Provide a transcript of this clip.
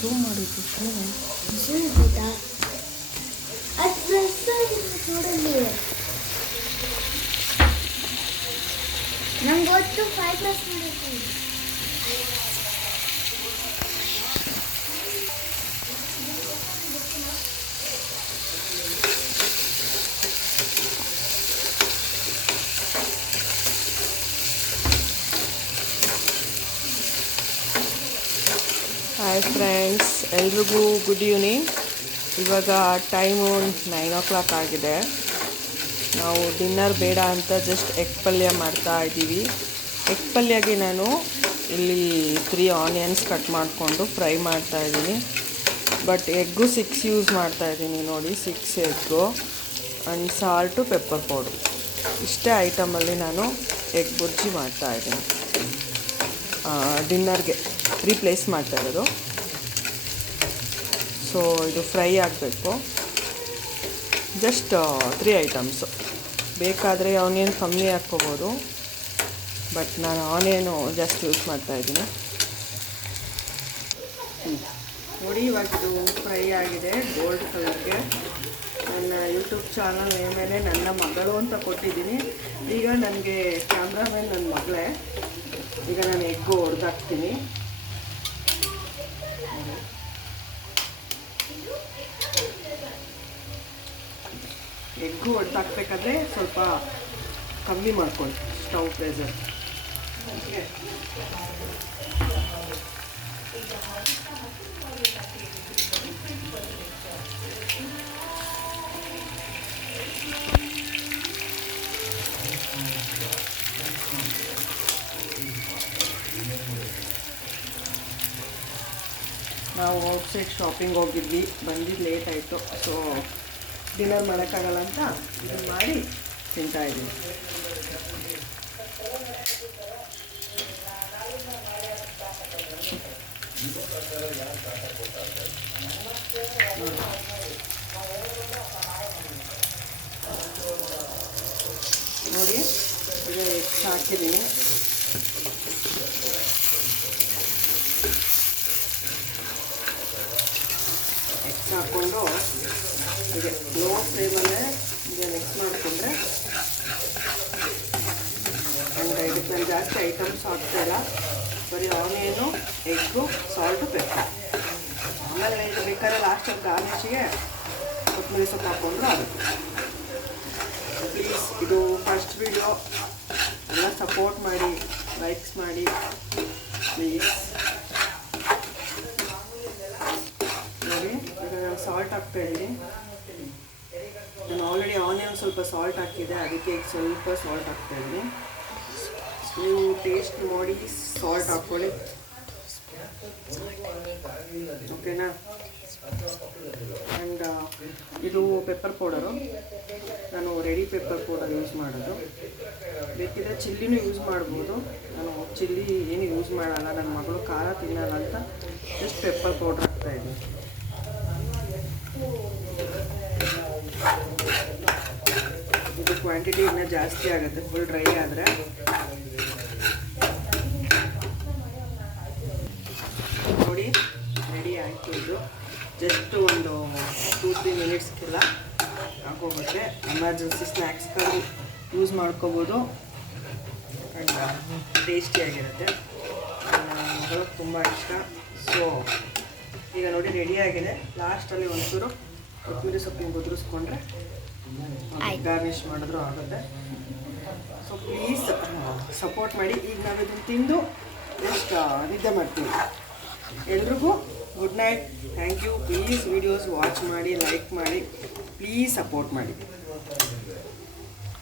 Zoom ಮಾಡಿದ್ದು ನಂಗೆ ಗೊತ್ತು 5+ ಮಾಡಿದ್ದೀನಿ. ಹಾಯ್ ಫ್ರೆಂಡ್ಸ್, ಎಲ್ರಿಗೂ ಗುಡ್ ಈವ್ನಿಂಗ್. ಇವಾಗ ಟೈಮು 9 o'clock ಆಗಿದೆ. ನಾವು ಡಿನ್ನರ್ ಬೇಡ ಅಂತ ಜಸ್ಟ್ ಎಗ್ ಪಲ್ಯ ಮಾಡ್ತಾ ಇದ್ದೀವಿ. ಎಗ್ ಪಲ್ಯಗೆ ನಾನು ಇಲ್ಲಿ 3 ಆನಿಯನ್ಸ್ ಕಟ್ ಮಾಡಿಕೊಂಡು ಫ್ರೈ ಮಾಡ್ತಾ ಇದ್ದೀನಿ. ಬಟ್ ಎಗ್ಗು 6 ಯೂಸ್ ಮಾಡ್ತಾ ಇದ್ದೀನಿ ನೋಡಿ, 6 egg and salt pepper powder. ಇಷ್ಟೇ ಐಟಮಲ್ಲಿ ನಾನು ಎಗ್ ಬುರ್ಜಿ ಮಾಡ್ತಾ ಇದ್ದೀನಿ. ಡಿನ್ನರ್ಗೆ ರೀಪ್ಲೇಸ್ ಮಾಡ್ತಾ ಇರೋದು. ಸೊ ಇದು ಫ್ರೈ ಆಗಬೇಕು. Just 3 items. ಬೇಕಾದರೆ ಆನಿಯನ್ ಕಮ್ಮಿ ಹಾಕ್ಕೋಬೋದು, ಬಟ್ ನಾನು ಆನಿಯನು ಜಾಸ್ತಿ ಯೂಸ್ ಮಾಡ್ತಾಯಿದ್ದೀನಿ. ನೋಡಿ, ಇವಾಗ ಇದು ಫ್ರೈ ಆಗಿದೆ ಗೋಲ್ಡ್ ಕಲರ್ಗೆ. ನನ್ನ ಯೂಟ್ಯೂಬ್ ಚಾನಲ್ ಮೇಲೆ ನನ್ನ ಮಗಳು ಅಂತ ಕೊಟ್ಟಿದ್ದೀನಿ. ಈಗ ನನಗೆ ಕ್ಯಾಮ್ರಾಮನ್ ನನ್ನ ಮಗಳೇ. ಈಗ ನಾನು ಎಗ್ಗು ಹೊಡೆದಾಕ್ತೀನಿ. ಎಗ್ಗು ಹೊಡೆದಾಕ್ಬೇಕಾದ್ರೆ ಸ್ವಲ್ಪ ಕಮ್ಮಿ ಮಾಡ್ಕೊಳ್ಳಿ ಸ್ಟವ್ ಪ್ರೆಷರ್. ನಾವು ಔಟ್ಸೈಡ್ ಶಾಪಿಂಗ್ ಹೋಗಿದ್ವಿ, ಬಂದಿದ್ದು ಲೇಟ್ ಆಯಿತು. ಸೊ ಡಿನ್ನರ್ ಮಾಡೋಕ್ಕಾಗಲ್ಲ ಅಂತ ಇದನ್ನು ಮಾಡಿ ತಿಂತಾಯಿದ್ದೀನಿ. ನೋಡಿ, ಈಗ ಎಗ್ಸ್ ಹಾಕಿದ್ದೀನಿ. ಎಗ್ಸ್ ಹಾಕ್ಕೊಂಡು ಹೀಗೆ ಲೋ ಫ್ಲೇಮಲ್ಲೇ ಹೀಗೆ ಮಿಕ್ಸ್ ಮಾಡಿಕೊಂಡ್ರೆ, ಆ್ಯಂಡ್ ಇದಕ್ಕೆ ನಾನು ಜಾಸ್ತಿ ಐಟಮ್ಸ್ ಹಾಕ್ತಾಯಿಲ್ಲ, ಬರೀ ಆನಿಯನು, ಎಗ್ಗು, ಸಾಲ್ಟು, ಪೆಪ್ಪರ್. ಆಮೇಲೆ ಇದು ಬೇಕಾದ್ರೆ ಲಾಸ್ಟಲ್ಲಿ ಗಾರ್ನಿಷಿಗೆ ಕೊತ್ತಂಬರಿ ಸೊಪ್ಪು ಹಾಕ್ಕೊಂಡ್ರು ಆಗುತ್ತೆ. ಪ್ಲೀಸ್, ಇದು ಫಸ್ಟ್ ವಿಡಿಯೋ, ಎಲ್ಲ ಸಪೋರ್ಟ್ ಮಾಡಿ, ಲೈಕ್ಸ್ ಮಾಡಿ ಪ್ಲೀಸ್. ನೋಡಿ, ಈಗ ನಾನು ಸಾಲ್ಟ್ ಹಾಕ್ತಾಯಿದ್ದೀನಿ. ನಾನು ಆಲ್ರೆಡಿ ಆನಿಯನ್ ಸ್ವಲ್ಪ ಸಾಲ್ಟ್ ಹಾಕಿದೆ, ಅದಕ್ಕೆ ಈಗ ಸ್ವಲ್ಪ ಸಾಲ್ಟ್ ಹಾಕ್ತಾಯಿದ್ದೀನಿ. ನೀವು ಟೇಸ್ಟ್ ನೋಡಿ ಸಾಲ್ಟ್ ಹಾಕ್ಕೊಳ್ಳಿ, ಓಕೆನಾ? ಆ್ಯಂಡ್ ಇದು ಪೆಪ್ಪರ್ ಪೌಡರು, ನಾನು ರೆಡಿ ಪೆಪ್ಪರ್ ಪೌಡರ್ ಯೂಸ್ ಮಾಡೋದು. ಬೇಕಿದ್ರೆ ಚಿಲ್ಲಿನೂ ಯೂಸ್ ಮಾಡ್ಬೋದು. ನಾನು ಚಿಲ್ಲಿ ಏನು ಯೂಸ್ ಮಾಡಲ್ಲ, ನನ್ನ ಮಗಳು ಖಾರ ತಿನ್ನಲ್ಲ ಅಂತ ಜಸ್ಟ್ ಪೆಪ್ಪರ್ ಪೌಡ್ರ್ ಹಾಕ್ತಾಯಿದ್ದೀನಿ. ಇದು ಕ್ವಾಂಟಿಟಿ ಇನ್ನೂ ಜಾಸ್ತಿ ಆಗುತ್ತೆ ಫುಲ್ ಡ್ರೈ ಆದರೆ. ನೋಡಿ, ರೆಡಿ ಆಯಿತು. ಇದು ಜಸ್ಟ್ ಒಂದು 2-3 ಮಿನಿಟ್ಸ್ಗೆಲ್ಲ ಹಾಕೋಗುತ್ತೆ. ಎಮರ್ಜೆನ್ಸಿ ಸ್ನ್ಯಾಕ್ಸ್ಗಳು ಯೂಸ್ ಮಾಡ್ಕೋಬೋದು ಆ್ಯಂಡ್ ಟೇಸ್ಟಿಯಾಗಿರುತ್ತೆ. ನನ್ನ ಮಗಳಿಗೆ ತುಂಬ ಇಷ್ಟ. ಸೊ ಈಗ ನೋಡಿ ರೆಡಿಯಾಗಿದೆ. ಲಾಸ್ಟಲ್ಲಿ ಒಂಚೂರು ಕೊತ್ತಂಬರಿ ಸೊಪ್ಪಿನ ಉದುರಿಸ್ಕೊಂಡ್ರೆ ಗಾರ್ನಿಷ್ ಮಾಡಿದ್ರು ಆಗುತ್ತೆ. ಸೊ ಪ್ಲೀಸ್ ಸಪೋರ್ಟ್ ಮಾಡಿ. ಈಗ ನಾವು ಇದನ್ನು ತಿಂದು ಜಸ್ಟ್ ನಿದ್ದೆ ಮಾಡ್ತೀವಿ. ಎಲ್ರಿಗೂ good night. Thank you. Please videos watch ಮಾಡಿ, ಲೈಕ್ ಮಾಡಿ, ಪ್ಲೀಸ್ ಸಪೋರ್ಟ್ ಮಾಡಿ.